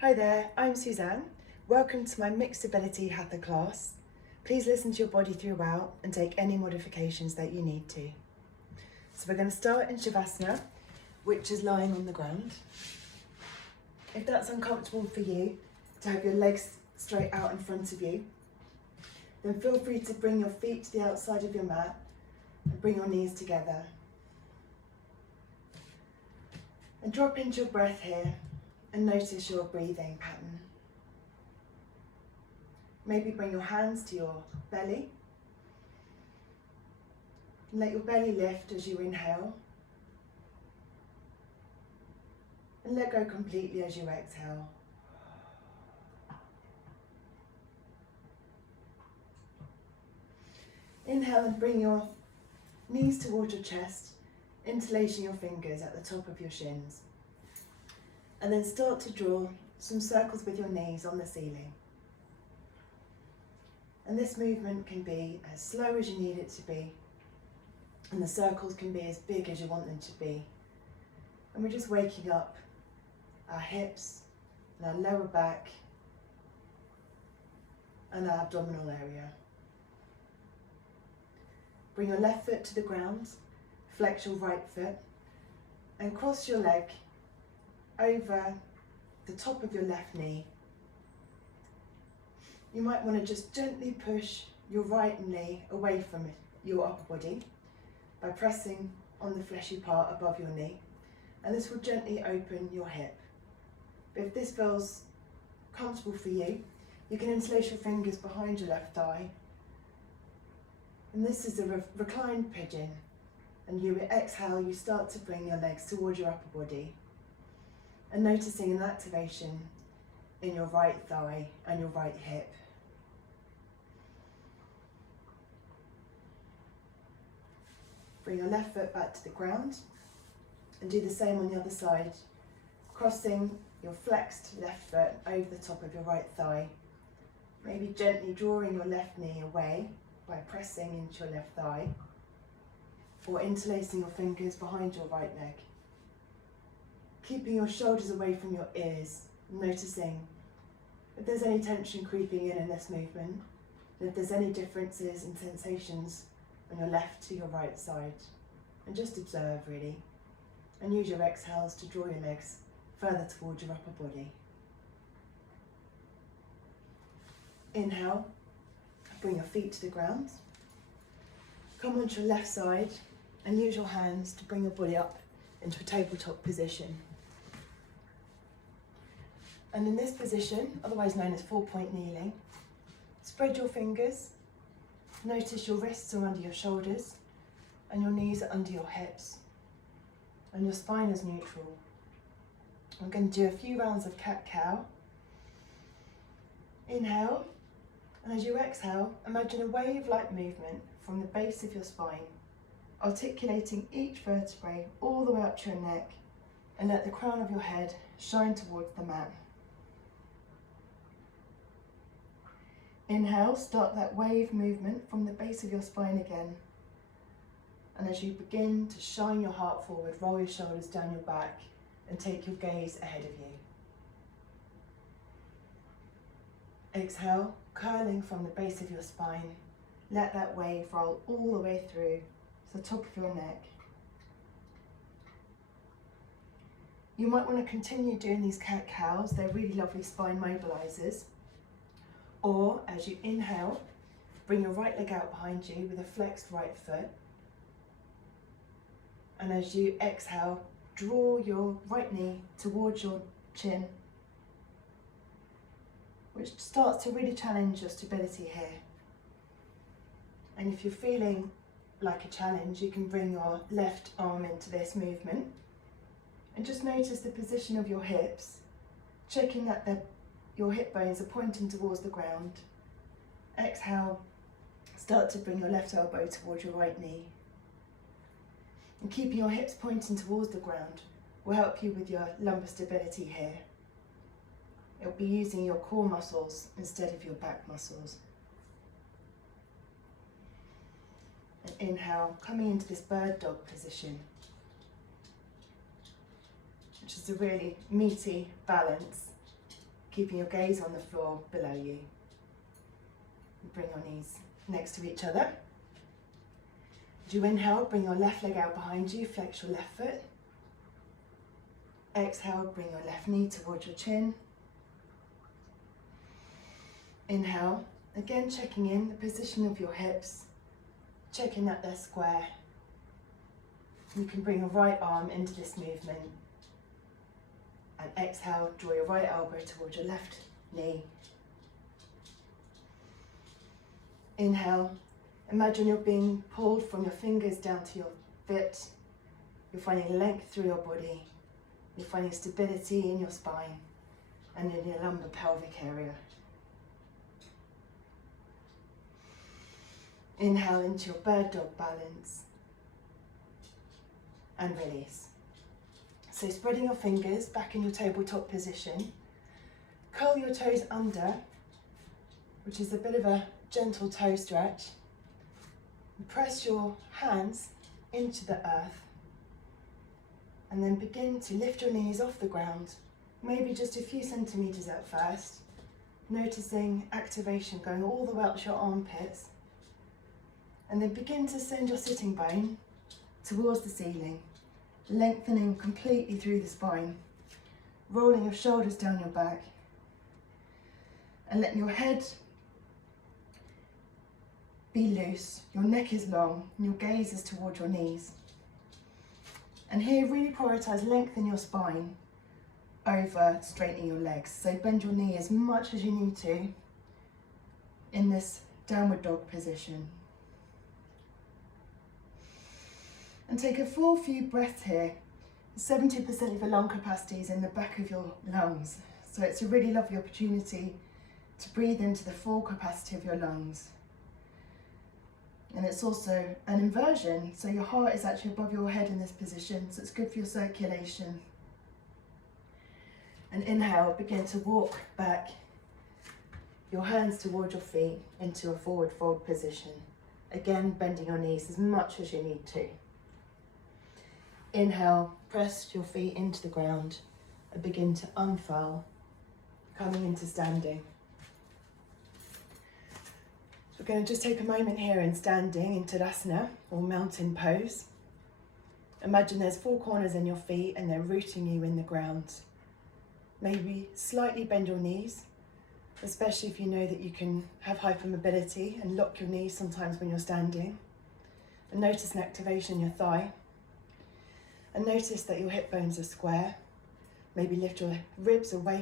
Hi there, I'm Suzanne. Welcome to my mixed ability Hatha class. Please listen to your body throughout and take any modifications that you need to. So we're going to start in Shavasana, which is lying on the ground. If that's uncomfortable for you, to have your legs straight out in front of you, then feel free to bring your feet to the outside of your mat and bring your knees together. And drop into your breath here and notice your breathing pattern. Maybe bring your hands to your belly. And let your belly lift as you inhale. And let go completely as you exhale. Inhale and bring your knees towards your chest, interlacing your fingers at the top of your shins. And then start to draw some circles with your knees on the ceiling. And this movement can be as slow as you need it to be, and the circles can be as big as you want them to be. And we're just waking up our hips and our lower back and our abdominal area. Bring your left foot to the ground, flex your right foot, and cross your leg over the top of your left knee. You might want to just gently push your right knee away from your upper body by pressing on the fleshy part above your knee, and this will gently open your hip. But if this feels comfortable for you, you can interlace your fingers behind your left thigh, and this is a reclined pigeon, and you exhale, you start to bring your legs towards your upper body. And noticing an activation in your right thigh and your right hip. Bring your left foot back to the ground and do the same on the other side, crossing your flexed left foot over the top of your right thigh, maybe gently drawing your left knee away by pressing into your left thigh, or interlacing your fingers behind your right leg. Keeping your shoulders away from your ears, noticing if there's any tension creeping in this movement, and if there's any differences in sensations on your left to your right side. And just observe really, and use your exhales to draw your legs further towards your upper body. Inhale, bring your feet to the ground. Come onto your left side and use your hands to bring your body up into a tabletop position. And in this position, otherwise known as 4-point kneeling, spread your fingers, notice your wrists are under your shoulders and your knees are under your hips and your spine is neutral. We're going to do a few rounds of cat-cow. Inhale, and as you exhale, imagine a wave-like movement from the base of your spine, articulating each vertebrae all the way up to your neck, and let the crown of your head shine towards the mat. Inhale, start that wave movement from the base of your spine again. And as you begin to shine your heart forward, roll your shoulders down your back and take your gaze ahead of you. Exhale, curling from the base of your spine. Let that wave roll all the way through to the top of your neck. You might want to continue doing these cat-cows, they're really lovely spine mobilizers. Or as you inhale, bring your right leg out behind you with a flexed right foot. And as you exhale, draw your right knee towards your chin, which starts to really challenge your stability here. And if you're feeling like a challenge, you can bring your left arm into this movement and just notice the position of your hips, checking that your hip bones are pointing towards the ground. Exhale, start to bring your left elbow towards your right knee. And keeping your hips pointing towards the ground will help you with your lumbar stability here. It'll be using your core muscles instead of your back muscles. And inhale, coming into this bird dog position, which is a really meaty balance. keeping your gaze on the floor below you. Bring your knees next to each other. As you inhale, bring your left leg out behind you, flex your left foot. Exhale, bring your left knee towards your chin. Inhale, again checking in the position of your hips, checking that they're square. You can bring your right arm into this movement. And exhale, draw your right elbow towards your left knee. Inhale, imagine you're being pulled from your fingers down to your feet. You're finding length through your body. You're finding stability in your spine and in your lumbar pelvic area. Inhale into your bird dog balance and release. So spreading your fingers back in your tabletop position, curl your toes under, which is a bit of a gentle toe stretch. Press your hands into the earth and then begin to lift your knees off the ground, maybe just a few centimetres at first, noticing activation going all the way up to your armpits, and then begin to send your sitting bone towards the ceiling, lengthening completely through the spine, rolling your shoulders down your back, and letting your head be loose, your neck is long, and your gaze is towards your knees. And here, really prioritise length in your spine over straightening your legs. So bend your knee as much as you need to in this downward dog position. And take a full few breaths here. 70% of your lung capacity is in the back of your lungs. So it's a really lovely opportunity to breathe into the full capacity of your lungs. And it's also an inversion, so your heart is actually above your head in this position, so it's good for your circulation. And inhale, begin to walk back your hands towards your feet into a forward fold position. Again, bending your knees as much as you need to. Inhale, press your feet into the ground and begin to unfurl, coming into standing. We're going to just take a moment here in standing in Tadasana or mountain pose. Imagine there's four corners in your feet and they're rooting you in the ground. Maybe slightly bend your knees, especially if you know that you can have hypermobility and lock your knees sometimes when you're standing. And notice an activation in your thigh. And notice that your hip bones are square. Maybe lift your ribs away